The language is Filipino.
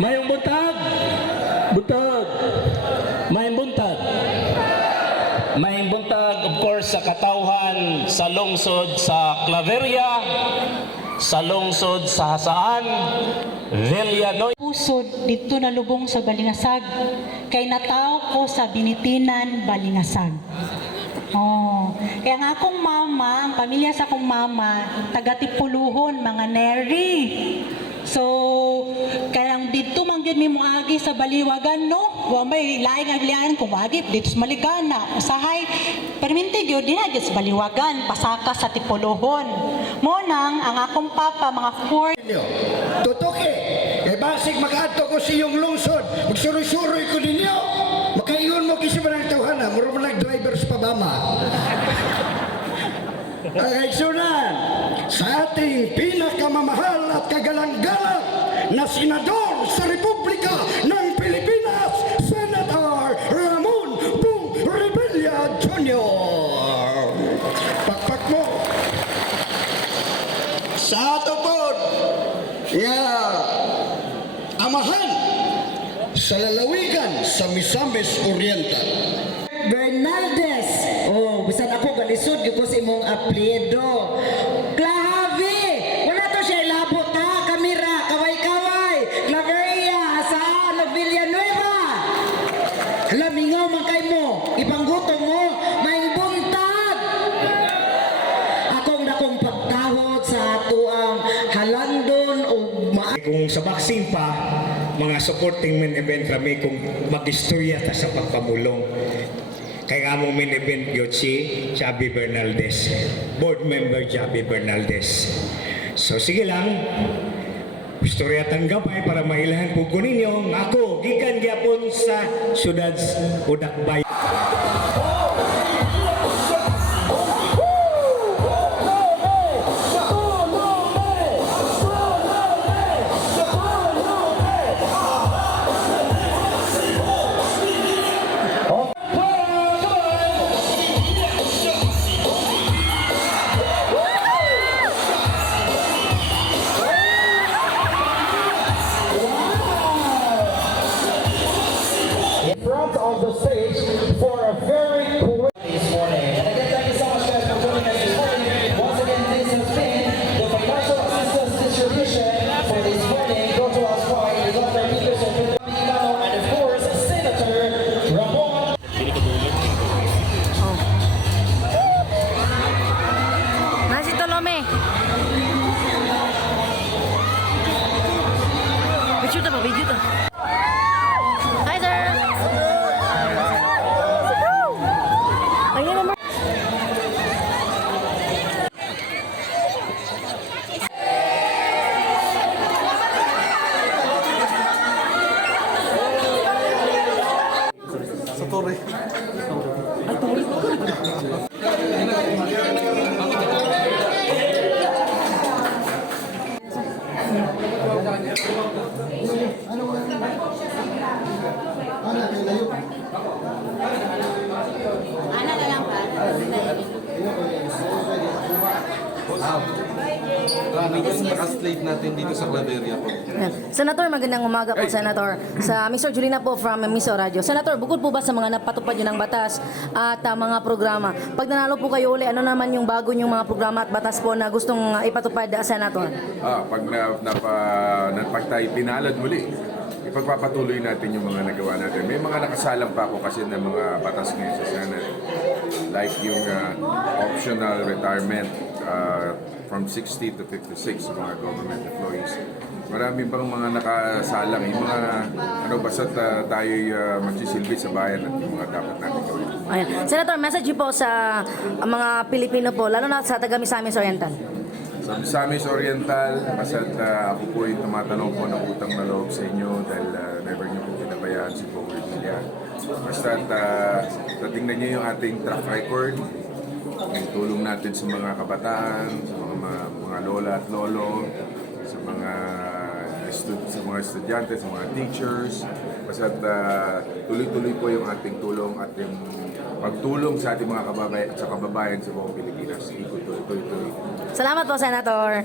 Mayong buntag. Buntag. Mayong buntag. Mayong buntag, of course, sa katauhan, sa lungsod sa Claveria, sa lungsod sa Hasaan, Villanoy. Pusod dito na lubong sa Balingasag, kay natao ko sa Binitinan, Balingasag. Oh, kaya nga akong mama, ang pamilya sa akong mama, taga Tipuluhon, mga Neri. So, kaya dito manggid mi moagi sa Baliwagan, no? Wa may laing aglian kung agi dito sa Maligana. Usahay, perminti gyud dinagit sa Baliwagan, pasaka sa Tipuluhon. Mo nang ang akong papa mga 4 Tutuki, kay basig makaadto ko sa iyong lungsod, magsuroy-suroy ko ninyo, makaiyon mo kisi manang tawhana, muro man nag-driver sa pabama. Ay, sunan, sa ating pinakamamahal at kagalang-galang na senador sa Republika ng Pilipinas, Senator Ramon Bong Revilla Jr. Pakpak mo. Sa ato po, amahan sa lalawigan sa Misamis Oriental. Bernaldez. Oh, bisan ako galisod gyud ko sa imong apelyido. Clave. Wala to siya labot ha. Kamera, kaway-kaway. Claveria, sa Villanueva. Lamingaw man kay mo. Ipanggutom mo. Maing buntag. Akong pagtahod sa ato ang halandon o kung sa boxing pa, mga supporting main event rami kung mag-istorya ta sa pagpamulong. Kaya among main event yun si Javi Bernaldez, board member Javi Bernaldez. So sige lang, istorya tanggapay para mailahan po ko ninyo. Ako, gikan gyapon sa siyudad Udakbay. Front of the stage for a very quick this morning. And again, thank you so much guys for joining us this morning. Once again, this has been the financial assistance distribution for this morning. Go to our spot, Dr. Peterson, and of course, Senator Ramon. Nasi Tolome. Video to ba? Video to. Hi, sir. Ayun naman. Sa Torre. Ay, Torre. Ana na lang ba? Naka-slate natin dito sa Claveria po. Yan. Senator, magandang umaga po, Senator. Sa Mr. Julina po from Miso Radio. Senator, bukod po ba sa mga napatupad yun ng batas at mga programa, pag nanalo po kayo uli, ano naman yung bago yung mga programa at batas po na gustong ipatupad, Senator? Pag tayo pinalad muli, ipagpapatuloy natin yung mga nagawa natin. May mga nakasalang pa ako kasi ng mga batas ngayon sa Senate. Like yung optional retirement from 60 to 56 sa mga government employees. Marami pang mga nakasalang, yung mga basta tayo magsisilbi sa bayan at yung mga dapat natin gawin. Ayan. Senator, message po sa mga Pilipino po, lalo na sa taga Misamis Oriental. Sa Misamis Oriental, basta't ako po yung tumatanong po ng utang na loob sa inyo dahil never niyo po pinabayaan si Bong Revilla. Basta't tingnan niyo yung ating track record, yung tulong natin sa mga kabataan, sa mga lola at lolo, sa mga estudyante, sa mga teachers. Basta't tuloy-tuloy po yung ating tulong at yung pagtulong sa ating mga kababayan sa buong Pilipinas. Tuloy-tuloy. Salamat po, Senator.